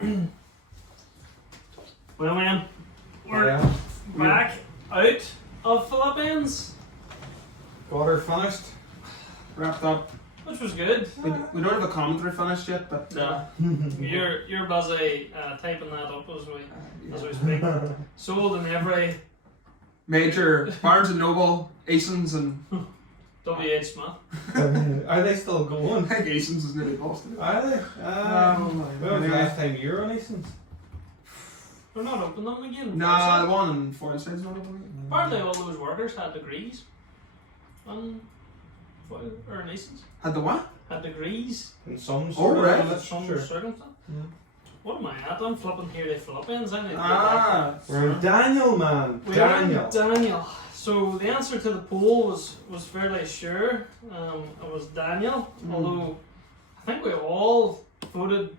Well, man, we're back out of Philippians, Got her finished. Wrapped up. which was good. We don't have a commentary finished yet, but No, you're busy typing that up as we speak. Sold in every major Barnes and Noble, Eason's, and WH Smith. Are they still going? I think Eason's is nearly busted. Are they? When was the last time you were on Eason's? They're not open them again. Nah, the one in Foilside's not open. Apparently all those workers had degrees. On Foil or Nasons. Had the what? Had degrees. In some Oh, sort right. of Some sure. circumstance. Yeah. What am I at? I'm flipping here to Philippians. I need to go Ah, We're in Daniel, man. We're Daniel. in Daniel. So the answer to the poll was fairly sure. It was Daniel. Although I think we all voted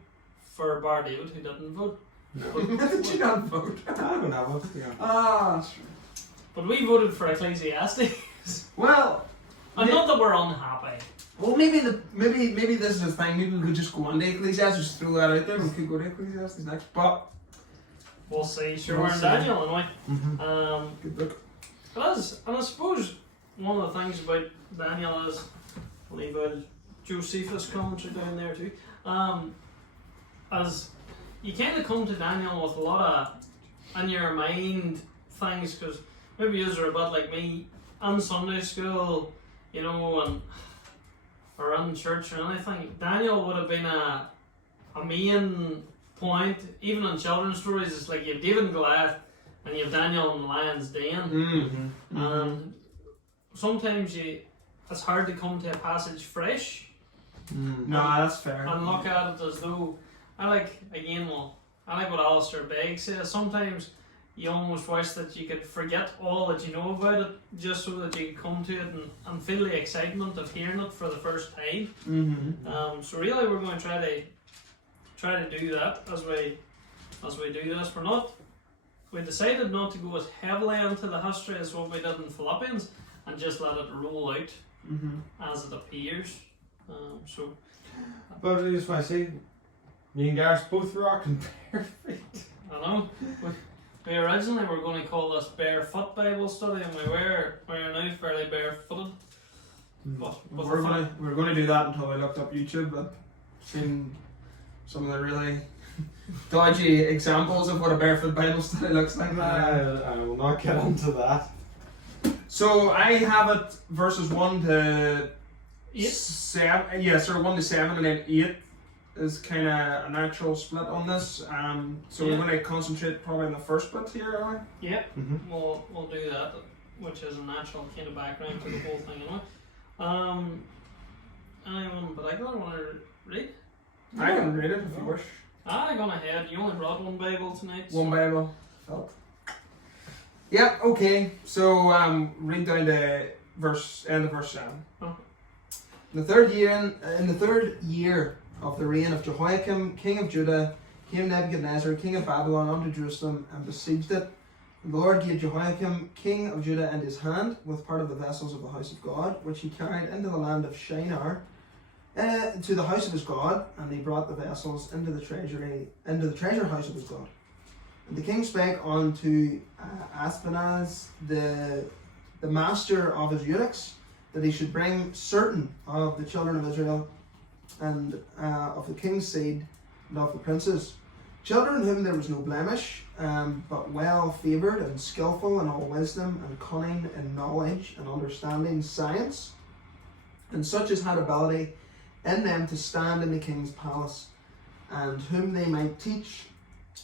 for Bar David, who didn't vote. did you not vote? I don't have it. Yeah. Ah, that's true. But we voted for Ecclesiastes. Well, And not that we're unhappy. well, maybe this is a thing. Maybe we could just go on to Ecclesiastes, just throw that out there. We could go to Ecclesiastes next, but We'll see. Sure, We'll we're in see. Daniel anyway. Mm-hmm. good book. And I suppose one of the things about Daniel is, I'll leave Josephus commentary down there too, as you kind of come to Daniel with a lot of in your mind things, because maybe you're a bit like me in Sunday school, you know, and or in church or anything. Daniel would have been a main point, even in children's stories. It's like you have David and Goliath and you have Daniel in the lion's den. Mm-hmm. And sometimes it's hard to come to a passage fresh No, that's fair. and look at it as though I like what Alistair Begg says. Sometimes you almost wish that you could forget all that you know about it just so that you could come to it and feel the excitement of hearing it for the first time. Mm-hmm. So really we're going to try to do that as we do this. We decided not to go as heavily into the history as what we did in Philippians and just let it roll out as it appears. But I just want to say, me and Gareth both rocked and bare feet. I know. We originally were going to call this Barefoot Bible Study, and we are now fairly barefooted. But with the fact- We were going to do that until we looked up YouTube, but seen some of the really dodgy examples of what a barefoot Bible study looks like. I will not get into that. So I have it verses 1 to 8? 7. Yeah, sort of 1 to 7, and then 8 is kind of a natural split on this. So we're Yeah. going to concentrate probably on the first bit here, are we? Yeah, Mm-hmm. we'll do that, which is a natural kind of background to the whole thing, anyway. Anyone in particular want to read? I can read it if you wish. Gone ahead. You only brought one Bible tonight. One Bible. Felt. Yeah, okay. So read down to end of verse 7. Oh. In the third year of the reign of Jehoiakim, king of Judah, came Nebuchadnezzar, king of Babylon, unto Jerusalem and besieged it. The Lord gave Jehoiakim, king of Judah, into his hand, with part of the vessels of the house of God, which he carried into the land of Shinar, to the house of his God, and he brought the vessels into the treasure house of his God. And the king spake unto Aspenaz, the master of his eunuchs, that he should bring certain of the children of Israel, and of the king's seed, and of the princes, children whom there was no blemish, but well favoured and skillful in all wisdom and cunning in knowledge and understanding science, and such as had ability in them to stand in the king's palace, and whom they might teach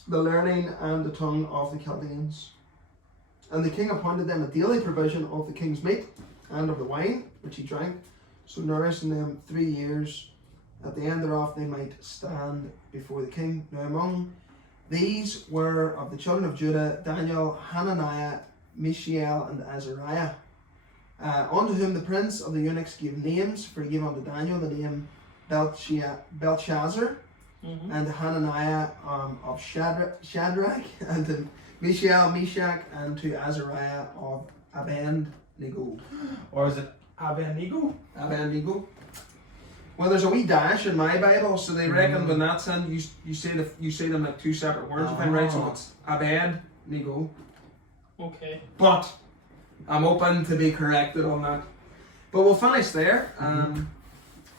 the learning and the tongue of the Chaldeans. And the king appointed them a daily provision of the king's meat and of the wine which he drank, so nourishing them 3 years. At the end thereof they might stand before the king. Now among these were of the children of Judah Daniel, Hananiah, Mishael, and Azariah, unto whom the prince of the eunuchs gave names, for he gave unto Daniel the name Belshazzar, and to Hananiah of Shadrach, and to Mishael, Meshach, and to Azariah of Abednego. Or is it Abednego? Abednego. Well, there's a wee dash in my Bible, so they reckon when that's in, you say them like two separate words. If I'm right, so it's Abed-nego. Okay. But I'm open to be corrected on that. But we'll finish there.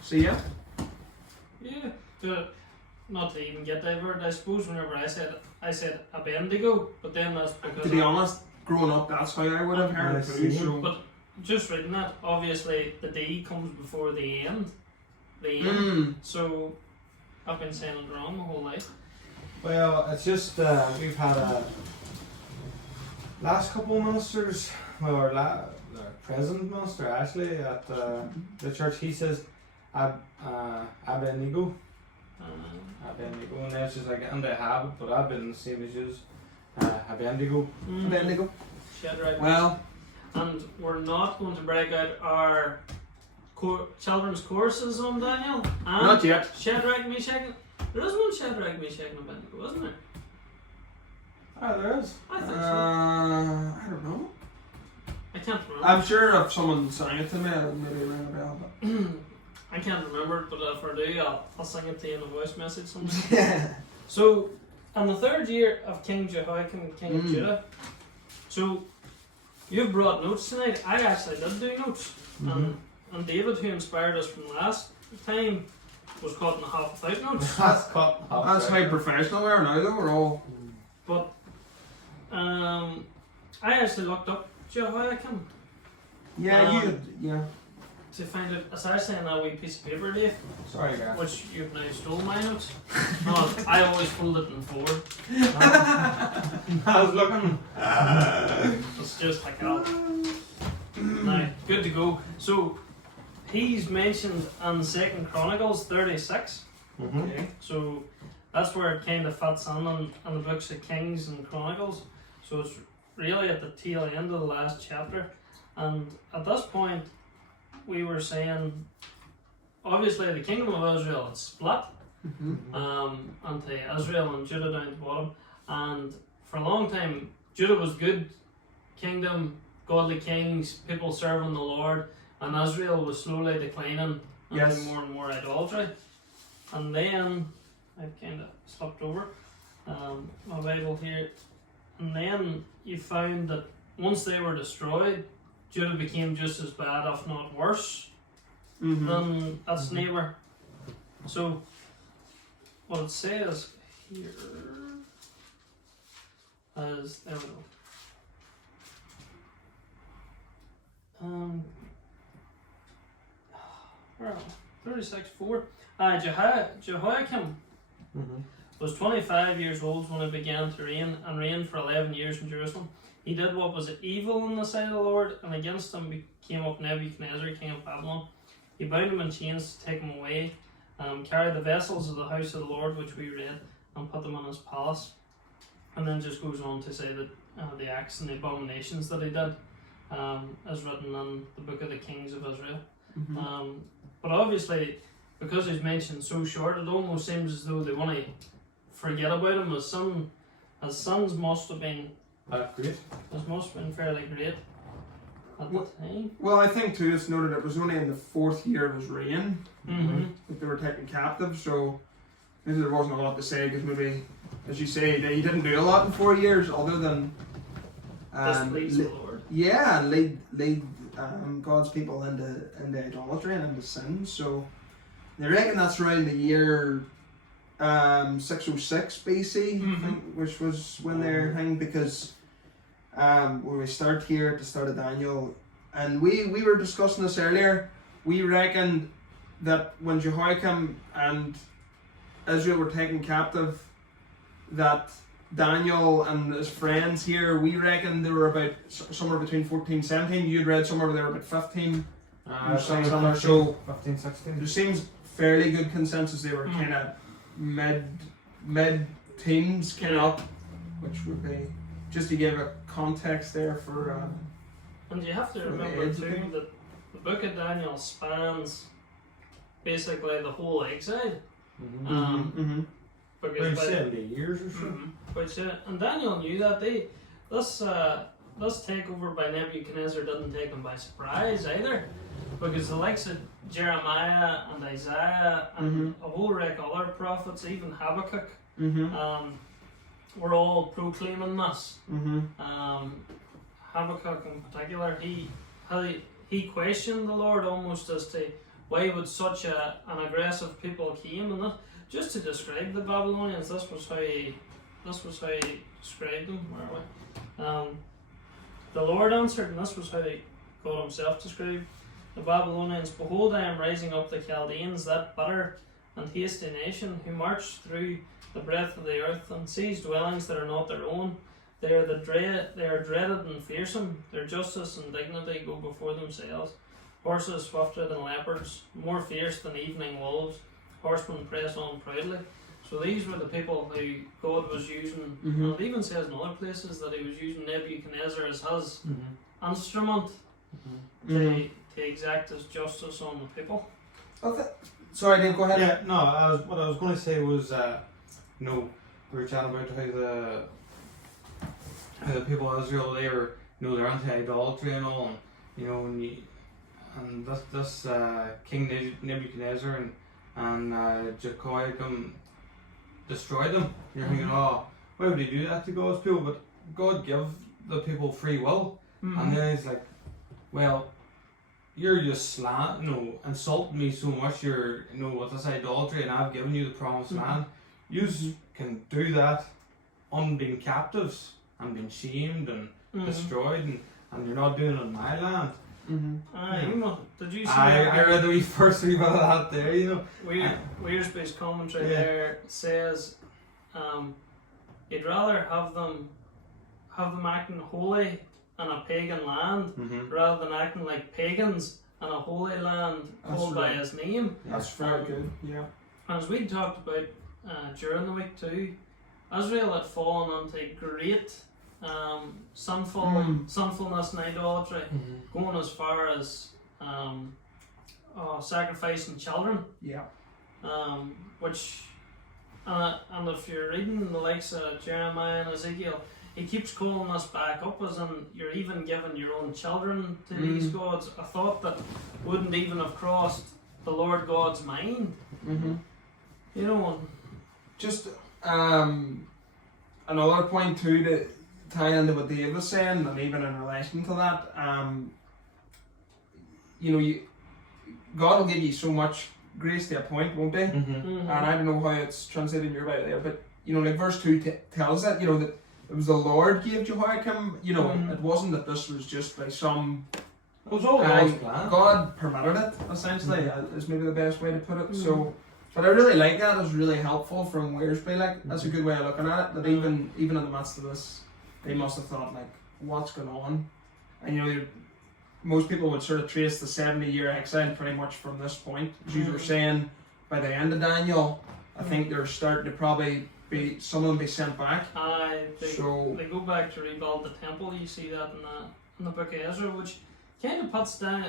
See ya. Yeah. Not to even get diverted, I suppose. Whenever I said Abed-nego, but then that's because To be honest, growing up, that's how I would have heard it too. So. But just reading that, obviously the D comes before the end. The end. So I've been saying it wrong my whole life. Well, it's just we've had a last couple of ministers, well, our present minister actually at the church. He says Abed-nego. Abed-nego, and then it's just like into habit, but I've been the same as yours. Abed-nego. Abed-nego. Shadrach. Well, and we're not going to break out our children's courses on Daniel. And not yet. Shadrach, Meshach. There is one Shadrach, Meshach, and Abednego, isn't there? Oh, there is. I think so. I don't know. I can't remember. I'm sure if someone sang it to me, it would maybe ring a bell. But I can't remember it, but if I do, I'll sing it to you in a voice message sometime. yeah. So, in the 3rd year of King Jehoiakim, king of Judah, so you've brought notes tonight. I actually did do notes. And David, who inspired us from last time, was caught in the half without notes. That's how professional we are now, though. We're all. But I actually looked up Jehoiakim. Yeah, yeah. To find out, it's actually in that wee piece of paper, Dave. Sorry, guys. Which you've now stole my notes. No, I always fold it in 4. I was looking. It's just like that. Now, good to go. So, he's mentioned in 2 Chronicles 36. Okay. So, that's where it kind of fits in the books of Kings and Chronicles. So, it's really at the tail end of the last chapter. And at this point, we were saying, obviously the kingdom of Israel had split into Israel and Judah down at the bottom, and for a long time Judah was good kingdom, godly kings, people serving the Lord, and Israel was slowly declining into more and more idolatry. And then I've kind of slipped over my Bible here, and then you found that once they were destroyed, Judah became just as bad, if not worse, than its neighbour. So, what it says here is, there we go. Where are we? 36:4. Jehoiakim was 25 years old when he began to reign, and reigned for 11 years in Jerusalem. He did what was evil in the sight of the Lord, and against him came up Nebuchadnezzar, king of Babylon. He bound him in chains to take him away, carried the vessels of the house of the Lord, which we read, and put them in his palace. And then just goes on to say that the acts and the abominations that he did is written in the book of the Kings of Israel. But obviously, because he's mentioned so short, it almost seems as though they want to forget about him. His sons must have been great. This must have been fairly great at the time. Well, I think too, it's noted it was only in the 4th year of his reign that they were taken captive, so maybe there wasn't a lot to say, because maybe, as you say, he didn't do a lot in 4 years other than displease the Lord. Yeah, and lead God's people into idolatry and into sin. So they reckon that's around the year 606 BC, I think, which was when they're hanged, because where we start here at the start of Daniel, and we were discussing this earlier. We reckoned that when Jehoiakim and Israel were taken captive, that Daniel and his friends here, we reckon they were about somewhere between 14, 17. You'd read somewhere they were about 15. So 15, 16. there seems fairly good consensus they were kind of mid teens kind of up, which would be, just to give a context there for and you have to remember too that the book of Daniel spans basically the whole exile. Because about 70 years or so. And Daniel knew that this takeover by Nebuchadnezzar didn't take him by surprise either. because the likes of Jeremiah and Isaiah and a whole wreck of other prophets, even Habakkuk, were all proclaiming this. Habakkuk in particular, he questioned the Lord almost as to why would such an aggressive people came, and that, just to describe the Babylonians, this was how he described them. Where are we? The Lord answered, and this was how God himself described the Babylonians. Behold, I am rising up the Chaldeans, that bitter and hasty nation, who march through the breadth of the earth and seize dwellings that are not their own. They are dreaded and fearsome. Their justice and dignity go before themselves. Horses swifter than leopards, more fierce than evening wolves. Horsemen press on proudly. So these were the people who God was using, and it even says in other places that he was using Nebuchadnezzar as his instrument to exact his justice on the people. Okay. Sorry, Dave, go ahead. Yeah, no, what I was going to say was, we were chatting about how the people of Israel, they were, they're anti-idolatry and all, and this King Nebuchadnezzar and Jehoiakim destroyed them. You're thinking, why would he do that to God's people? But God gave the people free will, and then he's like, well, you're just insulting me so much. You're, with this idolatry, and I've given you the promised land. You can do that on being captives and being shamed and destroyed, and you're not doing it on my land. Did you see I read the wee first wee bit of that there, Wearsby's commentary there says you'd rather have them acting holy in a pagan land rather than acting like pagans in a holy land called by his name. That's very good, yeah. And as we talked about during the week too, Israel had fallen into great sinfulness and idolatry, going as far as sacrificing children. Yeah. Which, and if you're reading the likes of Jeremiah and Ezekiel, he keeps calling us back up, as in you're even giving your own children to these gods. A thought that wouldn't even have crossed the Lord God's mind. Just another point too to tie into what Dave was saying, and even in relation to that, God will give you so much grace to a point, won't he? And I don't know how it's translated in your Bible there, but like verse 2 tells it, that it was the Lord gave Jehoiakim. It wasn't that this was just by some. It was all God's plan. God permitted it, essentially, is maybe the best way to put it. So, but I really like that. It's really helpful from Wearsby. That's a good way of looking at it. That even in the midst of this, they must have thought, what's going on? And most people would sort of trace the 70-year exile pretty much from this point. As you were saying, by the end of Daniel, I think they're starting to probably be, some of them be sent back. They go back to rebuild the temple. You see that in the book of Ezra, which kind of puts down,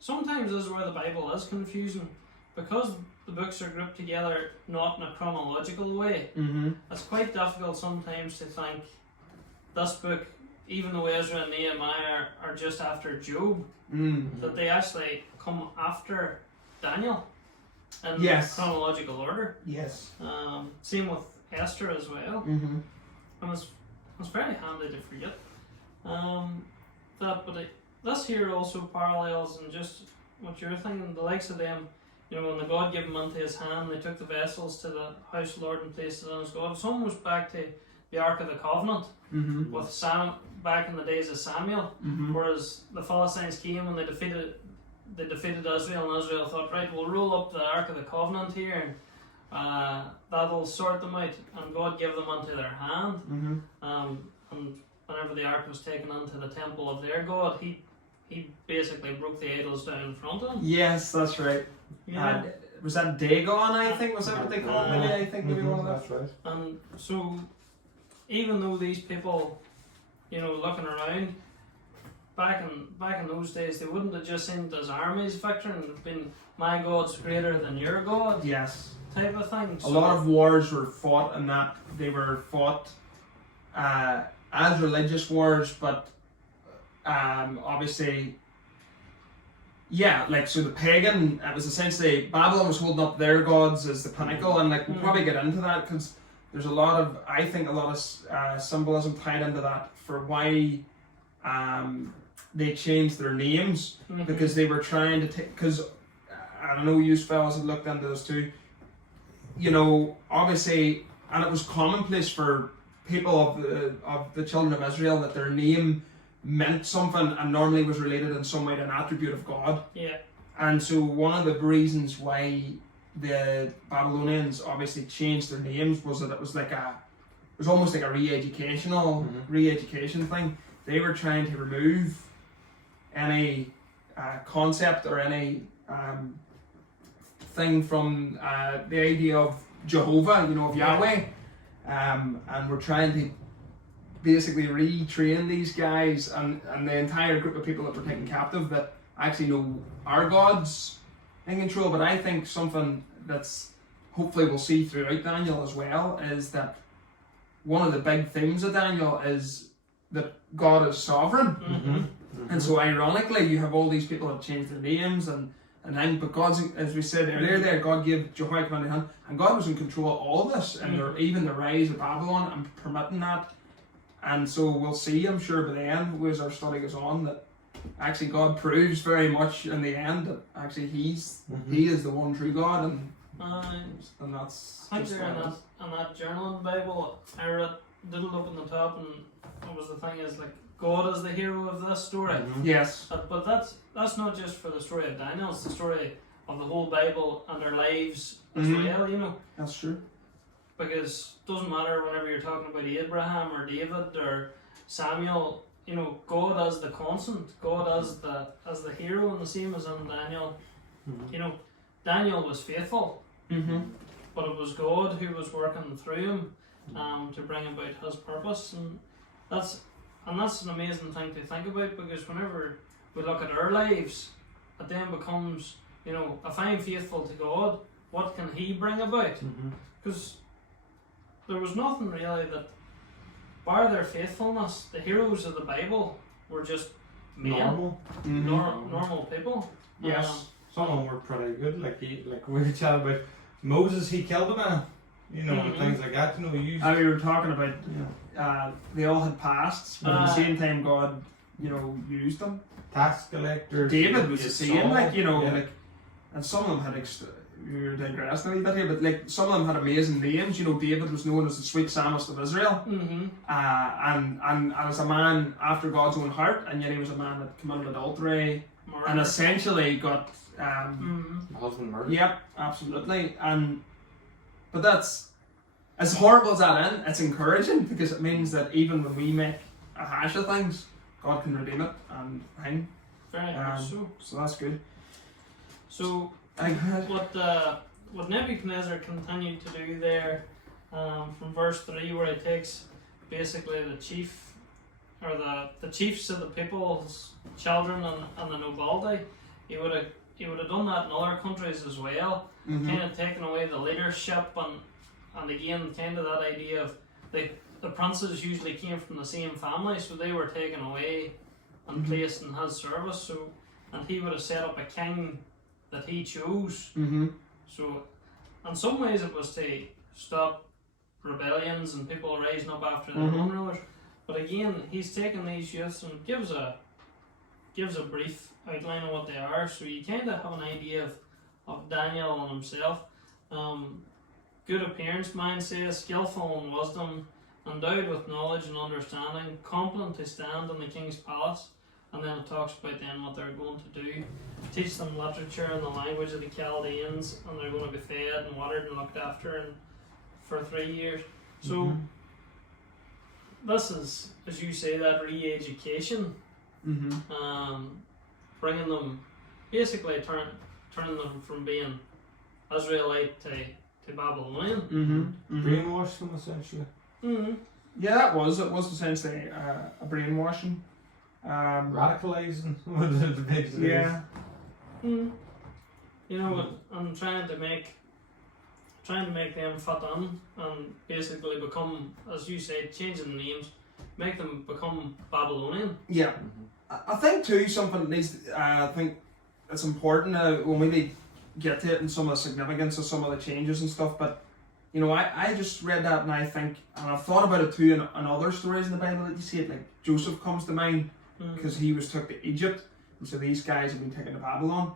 sometimes this is where the Bible is confusing, because the books are grouped together not in a chronological way. It's quite difficult sometimes to think this book, even though Ezra and Nehemiah are just after Job, that they actually come after Daniel in chronological order. Yes. Same with Esther as well. And it's very handy to forget that. But this here also parallels, and just what you're thinking, the likes of them, when the God gave them into his hand, they took the vessels to the house of the Lord and placed it on his God. It's almost back to the Ark of the Covenant with back in the days of Samuel, whereas the Philistines came and they defeated Israel, and Israel thought, right, we'll roll up the Ark of the Covenant here, and that'll sort them out, and God gave them into their hand. And whenever the Ark was taken into the temple of their God, he basically broke the idols down in front of them. Yes, that's right. Was that Dagon, I think? Was that what they called it? Maybe, I think maybe one of that. That's right. And so, even though these people, looking around, back in those days, they wouldn't have just seen it as armies victory and been, my God's greater than your God. Yes. Type of thing. A lot of wars were fought, and that they were fought as religious wars, but obviously yeah, like so the pagan, it was essentially Babylon was holding up their gods as the pinnacle, and like we'll probably get into that because there's a lot of symbolism tied into that for why they changed their names because they were trying to take, because I don't know, you fellas have looked into this too, you know, obviously, and it was commonplace for people of the children of Israel that their name meant something and normally was related in some way to an attribute of God. Yeah. And so one of the reasons why the Babylonians obviously changed their names was that it was almost like a re-education thing. They were trying to remove any concept or any thing from the idea of Jehovah, you know, of Yahweh, and we're trying to basically retrain these guys and the entire group of people that were taken captive that actually know our God's in control. But I think something that's hopefully we'll see throughout Daniel as well is that one of the big themes of Daniel is that God is sovereign. And so ironically you have all these people that have changed their names and but God's, as we said earlier there, God gave Jehoiakim into hand, and God was in control of all this, and even the rise of Babylon and permitting that. And so we'll see, I'm sure, by the end, as our study goes on, that actually God proves very much in the end that actually He is the one true God, and that's. I think there in that journal in the Bible, I read doodled up on the top, and what was the thing is like God is the hero of this story. Yes. But that's not just for the story of Daniel; it's the story of the whole Bible and their lives as well. You know. That's true. Because it doesn't matter whenever you're talking about Abraham or David or Samuel, you know, God as the constant, God as the hero, and the same as in Daniel. You know, Daniel was faithful, but it was God who was working through him to bring about His purpose, and that's an amazing thing to think about, because whenever we look at our lives, it then becomes, you know, if I'm faithful to God, what can He bring about? Because there was nothing really that, bar their faithfulness, the heroes of the Bible were just men, normal people. Yes. Some of them were pretty good, like we were chatting about Moses, he killed a man, you know, and things like that, you know, and we were talking about, they all had pasts, but at the same time God, you know, used them. Tax collectors. David was the same, like, you know, like, and some of them had you're digressing a wee bit here, but like some of them had amazing names. You know, David was known as the sweet psalmist of Israel, and as a man after God's own heart, and yet he was a man that committed adultery and essentially got husband murdered. Yep, absolutely. But that's, as horrible as that is, it's encouraging, because it means that even when we make a hash of things, God can redeem it and hang. Very much so. So that's good. So what Nebuchadnezzar continued to do there, from verse 3, where he takes basically the chief, or the chiefs of the people's children and the nobility, he would have done that in other countries as well, kind of taken away the leadership, and again kind of that idea of the princes usually came from the same family, so they were taken away and placed in his service. So, and he would have set up a king that he chose. So in some ways it was to stop rebellions and people rising up after their own rulers. But again, he's taken these youths and gives a brief outline of what they are, so you kind of have an idea of Daniel and himself. Good appearance, mine says, skillful in wisdom, endowed with knowledge and understanding, competent to stand in the king's palace. And then it talks about then what they're going to do. Teach them literature and the language of the Chaldeans, and they're going to be fed and watered and looked after for 3 years. So this is, as you say, that re-education, bringing them, basically turning them from being Israelite to Babylonian. Brainwash them essentially. Yeah, it was essentially a brainwashing. Radicalizing was the big thing. Yeah. You know, I'm trying to make them fit in and basically become, as you said, changing the names, make them become Babylonian. Yeah. I think too something needs. I think it's important when we get to it and some of the significance of some of the changes and stuff. But you know, I just read that and I think, and I've thought about it too in other stories in the Bible that you see it. Like Joseph comes to mind because he was took to Egypt, and so these guys have been taken to Babylon.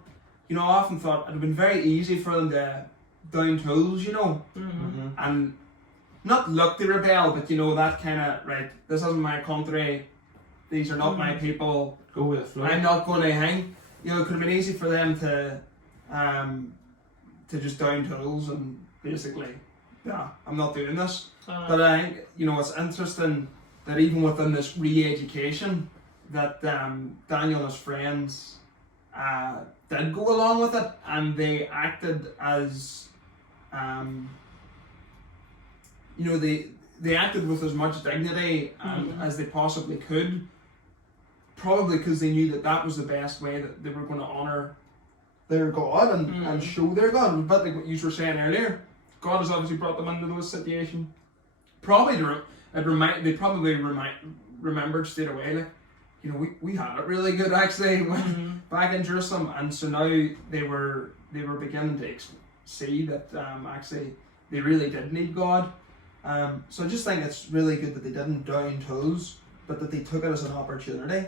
You know, I often thought it'd have been very easy for them to down tools, you know, and not look to rebel, but you know, that kind of, right, this isn't my country, these are not my people, Go with the flow. I'm not going to hang. You know, it could have been easy for them to just down tools and basically, yeah, I'm not doing this. But I think, you know, it's interesting that even within this re-education, that Daniel and his friends did go along with it, and they acted as, you know, they acted with as much dignity as they possibly could, probably because they knew that that was the best way that they were going to honour their God and show their God. But like what you were saying earlier, God has obviously brought them into those situations. Probably they probably remembered straight away, like, you know, we had it really good actually back in Jerusalem, and so now they were beginning to see that actually they really did need God. So I just think it's really good that they didn't down tools, but that they took it as an opportunity.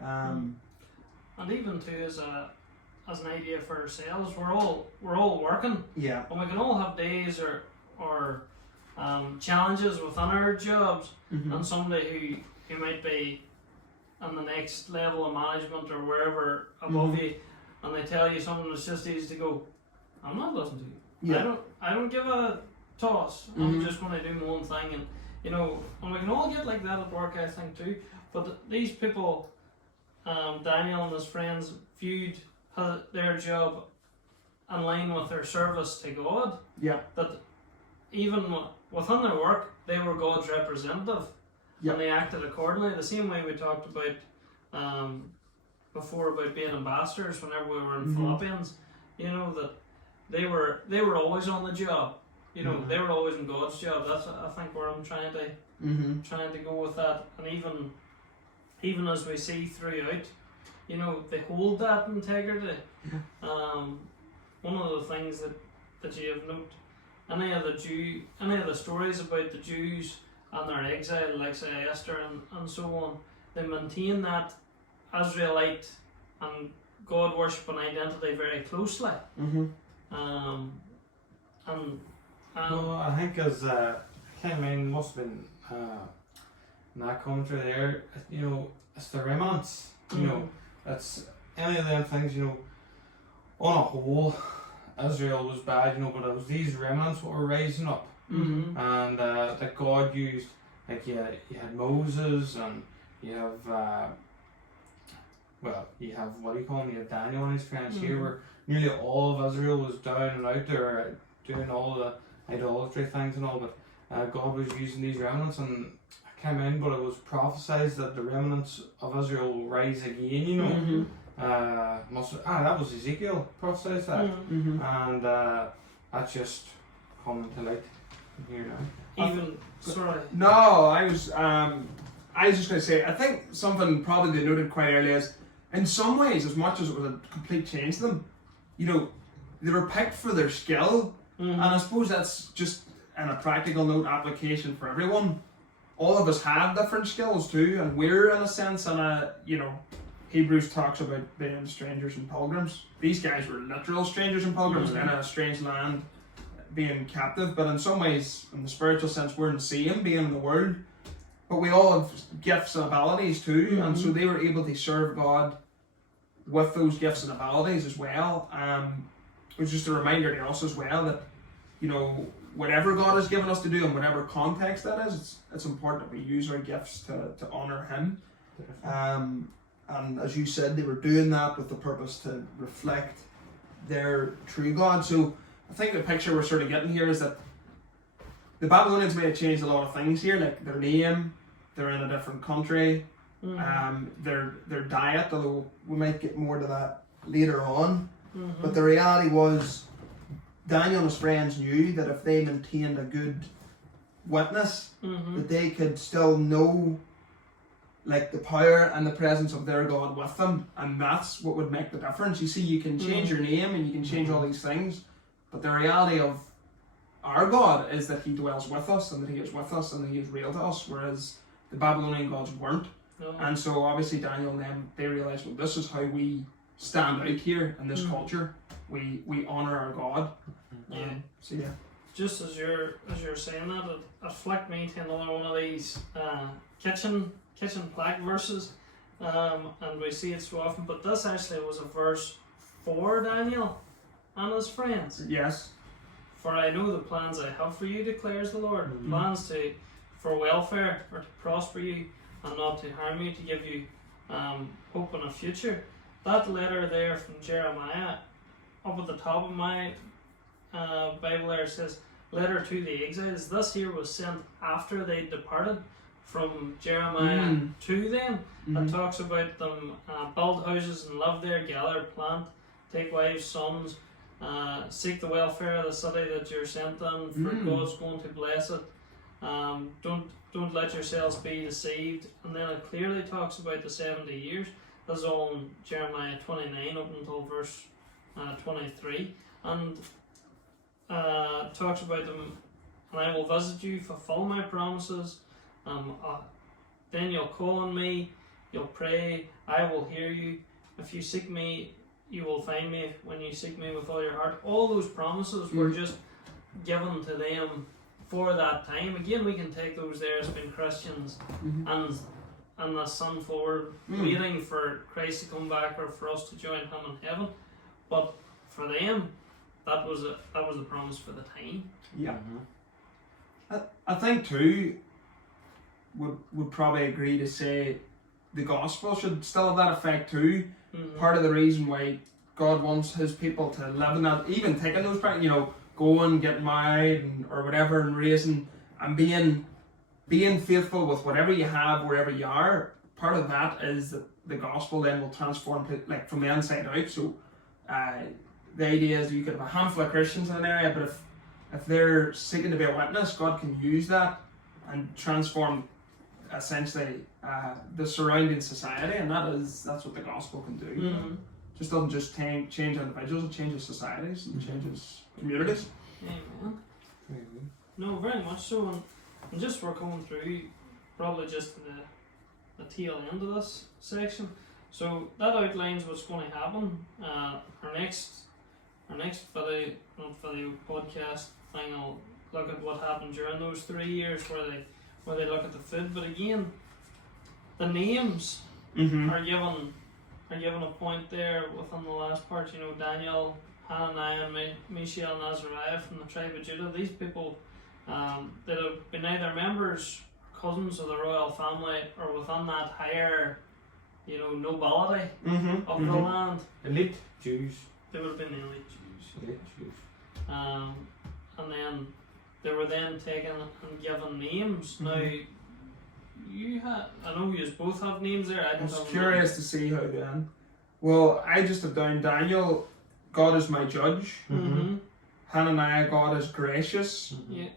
And even too as an idea for ourselves, we're all working. Yeah. And we can all have days or challenges within our jobs, and somebody who might be on the next level of management or wherever above you, and they tell you something that's just easy to go, I'm not listening to you. Yeah. I don't give a toss. I'm just going to do my own thing, and you know, and we can all get like that at work, I think too. But these people, Daniel and his friends, viewed their job in line with their service to God. Yeah. That even within their work, they were God's representative, and they acted accordingly. The same way we talked about before about being ambassadors whenever we were in Philippians. You know, that they were always on the job. You know, they were always in God's job. That's I think where I'm trying to go with that. And even as we see throughout, you know, they hold that integrity. One of the things that you have noted, any of the stories about the Jews and their exile, like say Esther and so on, they maintain that Israelite and God worshipping identity very closely. Well, I think as I can't remember, must have been in that commentary there, you know, it's the remnants, you know, it's any of them things, you know, on a whole, Israel was bad, you know, but it was these remnants that were rising up, and that God used, like you had Moses, and you have, you have, what do you call him, you have Daniel and his friends here, where nearly all of Israel was down and out there doing all the idolatry things and all, but God was using these remnants, and I can't remember, but it was prophesied that the remnants of Israel will rise again, you know. That was Ezekiel prophesied that, and that's just coming to light here now. No, I was just going to say, I think something probably they noted quite early is, in some ways, as much as it was a complete change to them, you know, they were picked for their skill, and I suppose that's just in a practical note application for everyone. All of us have different skills too, and we're in a sense you know, Hebrews talks about being strangers and pilgrims. These guys were literal strangers and pilgrims in a strange land, being captive, but in some ways, in the spiritual sense, we're the same, being in the world. But we all have gifts and abilities too, and so they were able to serve God with those gifts and abilities as well. It was just a reminder to us as well that, you know, whatever God has given us to do in whatever context that is, it's important that we use our gifts to honour Him. And as you said, they were doing that with the purpose to reflect their true God. So I think the picture we're sort of getting here is that the Babylonians may have changed a lot of things here, like their name, they're in a different country, their diet, although we might get more to that later on. But the reality was, Daniel and his friends knew that if they maintained a good witness, that they could still know like the power and the presence of their God with them, and that's what would make the difference. You see, you can change your name and you can change all these things, but the reality of our God is that He dwells with us and that He is with us and that He is real to us, whereas the Babylonian gods weren't. No. And so obviously Daniel and them, they realised, well, this is how we stand out here in this culture. We honour our God. Yeah. So yeah. Just as you're saying that, it flicked me to another one of these kitchen plaque verses, and we see it so often. But this actually was a verse for Daniel and his friends. Yes. For I know the plans I have for you, declares the Lord. Mm-hmm. Plans for welfare, or to prosper you, and not to harm you, to give you hope and a future. That letter there from Jeremiah, up at the top of my Bible there, says, letter to the exiles. This here was sent after they departed from Jeremiah to them. It talks about them build houses and live there, gather, plant, take wives, sons, seek the welfare of the city that you're sent in, for God's going to bless it. Don't let yourselves be deceived. And then it clearly talks about the 70 years. This is all in Jeremiah 29 up until verse 23. And talks about them, and I will visit you, fulfill my promises. Then you'll call on me, you'll pray, I will hear you. If you seek me, you will find me when you seek me with all your heart. All those promises were just given to them for that time. Again, we can take those there as being Christians and the son forward, waiting for Christ to come back or for us to join Him in heaven. But for them, that was a promise for the time. Yeah. I think too, would probably agree to say the gospel should still have that effect too. Part of the reason why God wants His people to live in that, even taking those, going, getting married or whatever, and raising and being faithful with whatever you have, wherever you are. Part of that is that the gospel then will transform from the inside out. So the idea is you could have a handful of Christians in an area, but if they're seeking to be a witness, God can use that and transform essentially the surrounding society, and that's what the gospel can do. Just doesn't just change individuals, it changes societies and changes communities. Amen. No, very much so. And just we're coming through probably just the tail end of this section. So that outlines what's going to happen. Our next video, not video, podcast thing will look at what happened during those 3 years where they look at the food. But again, the names are given a point there within the last part. Daniel, Hananiah, Mishael, and Azariah from the tribe of Judah. These people that have been either members, cousins of the royal family, or within that higher, nobility of the land. Elite Jews. They would have been the elite Jews. And then they were then taken and given names. Now, I know you both have names there. I was curious to see how then. Well, I just have down Daniel, God is my judge. Hananiah, God is gracious. Yeah.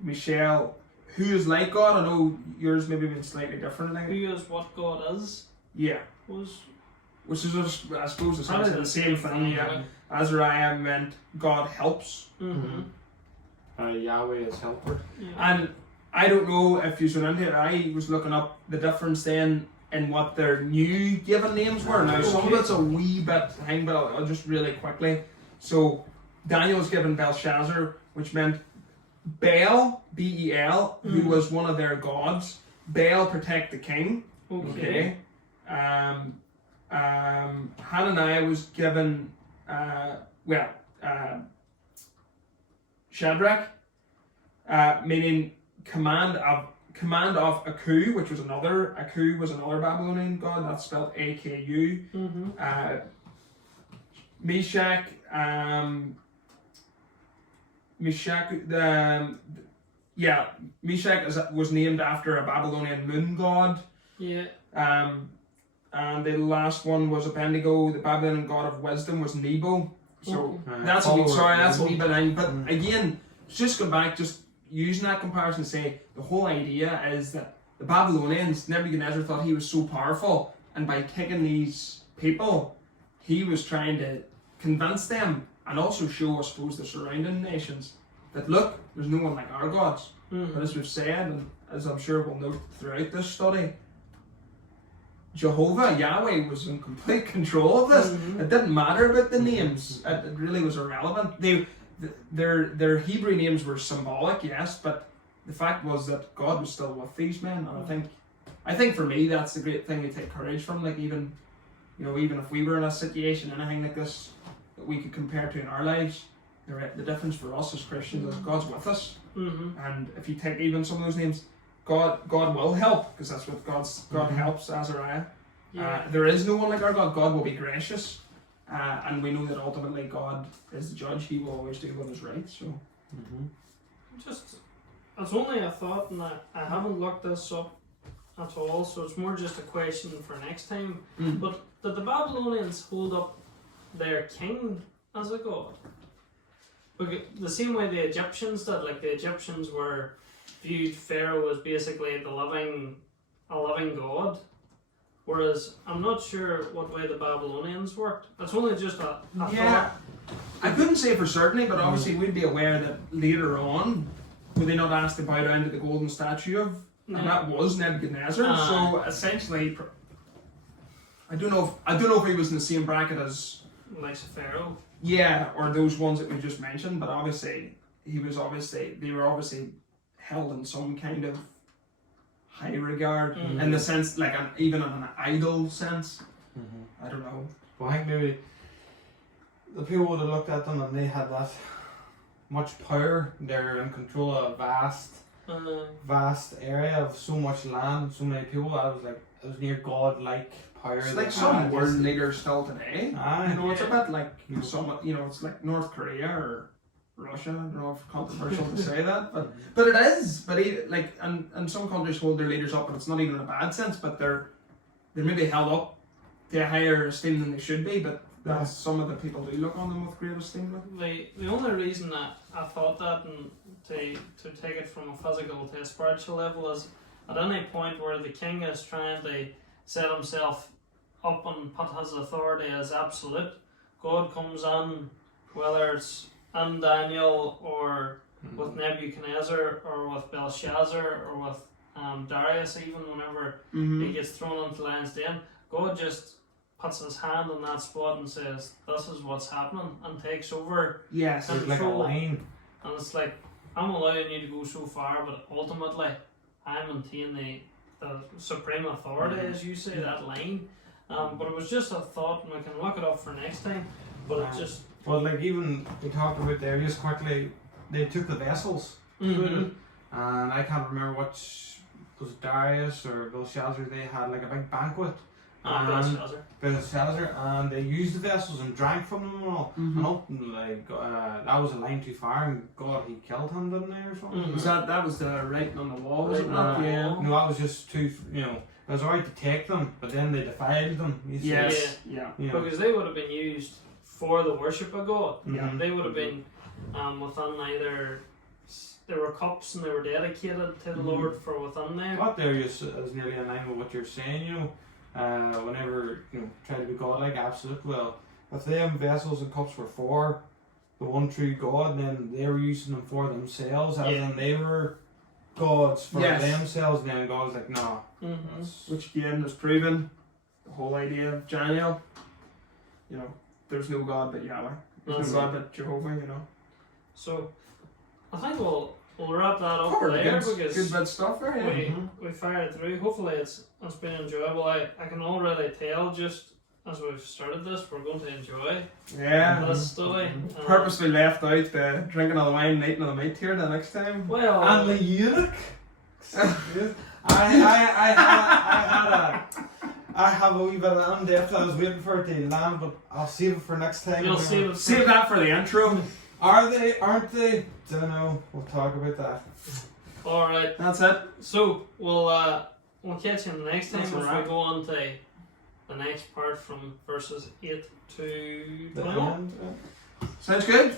Mishael, who is like God. I know yours maybe been slightly different. I think. Who is what God is. Yeah. Which is, I suppose, essentially the same thing. Yeah. Azariah meant God helps. Yahweh is helper. Yeah. And I don't know if you went into it. I was looking up the difference then in what their new given names were. Now, some of it's a wee bit thing, but I'll just really quickly. So, Daniel was given Belshazzar, which meant Baal, B-E-L, who was one of their gods. Baal, protect the king. Okay. Hananiah was given, Shadrach, meaning command of Aku, which was another Babylonian god. That's spelled A-K-U. Meshach, Meshach was named after a Babylonian moon god. Yeah. And the last one was Abednego, the Babylonian god of wisdom was Nebo. So that's a wee bit in. But again, just go back, just using that comparison to say the whole idea is that the Babylonians, Nebuchadnezzar thought he was so powerful, and by taking these people, he was trying to convince them and also show, I suppose, the surrounding nations that look, there's no one like our gods. But as we've said, and as I'm sure we'll note throughout this study, Jehovah, Yahweh, was in complete control of this. It didn't matter about the names. It really was irrelevant. Their Hebrew names were symbolic, yes, but the fact was that God was still with these men. And I think for me, that's the great thing we take courage from. Like even if we were in a situation, anything like this, that we could compare to in our lives, the difference for us as Christians is God's with us. And if you take even some of those names, God will help, because that's what God helps Azariah. There is no one like our God. God will be gracious, and we know that ultimately God is the judge. He will always do what is right. So, just it's only a thought, and I haven't looked this up at all, so it's more just a question for next time. But did the Babylonians hold up their king as a god? Because the same way the Egyptians did, like the Egyptians viewed Pharaoh as basically a living god, whereas I'm not sure what way the Babylonians worked. It's only just a thought. I couldn't say for certainty, but obviously we'd be aware that later on, were they not asked to bow down to the golden statue of, and that was Nebuchadnezzar. So essentially, I don't know if he was in the same bracket as like Pharaoh. Yeah, or those ones that we just mentioned, but obviously they were obviously held in some kind of high regard, in the sense, like even in an idol sense. I don't know. Well, I think maybe the people would have looked at them and they had that much power. They're in control of a vast area of so much land, so many people. It was near God-like power. It's like some world leaders still today. It's a bit like it's like North Korea or Russia. I don't know if it's controversial to say that, but it is. But and some countries hold their leaders up, and it's not even in a bad sense. But they're maybe held up to a higher esteem than they should be. But some of the people do look on them with great esteem. The only reason that I thought that, and to take it from a physical to a spiritual level, is at any point where the king is trying to set himself up and put his authority as absolute, God comes in, whether it's in Daniel or with Nebuchadnezzar or with Belshazzar or with Darius, even whenever he gets thrown into lion's den, God just puts his hand on that spot and says, this is what's happening, and takes over. Yes, it's like a line. And it's like, I'm allowing you to go so far, but ultimately I maintain the supreme authority, as you say, that line. But it was just a thought, and we can look it up for next time. But it just... Well, like even, we talked about there just quickly, they took the vessels. And I can't remember which, was it Darius or Belshazzar, they had like a big banquet. Belshazzar, and they used the vessels and drank from them and all. And ultimately, that was a line too far, and God, he killed him, didn't he, or something? Was that was the writing on the wall, was it not? No, that was just too, it was alright to take them, but then they defiled them. Because they would have been used for the worship of God. They would have been within either, there were cups and they were dedicated to the Lord for within there. What there is nearly in line with what you're saying, whenever try to be godlike, absolute. Well, if them vessels and cups were for the one true God, then they were using them for themselves, as in they were gods for themselves. Then God was like, no. Which again is proven the whole idea of Daniel. There's no God but Yahweh. There's no God but Jehovah. So I think we'll wrap that up there, because good bit stuff there. We fired through. Hopefully it's been enjoyable. I can already tell, just as we've started this, we're going to enjoy this study. Purposely left out the drinking of the wine and eating of the meat here the next time. Well, and the eunuch. I have a wee bit of in-depth. I was waiting for it to land, but I'll save it for next time. You'll save that for the intro. Are they? Aren't they? Don't know. We'll talk about that. All right. That's it. So we'll catch you next time as we go on to the next part from verses 8 to 21. Sounds good.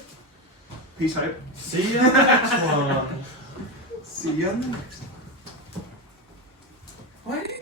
Peace out. See you next one. See you next. Why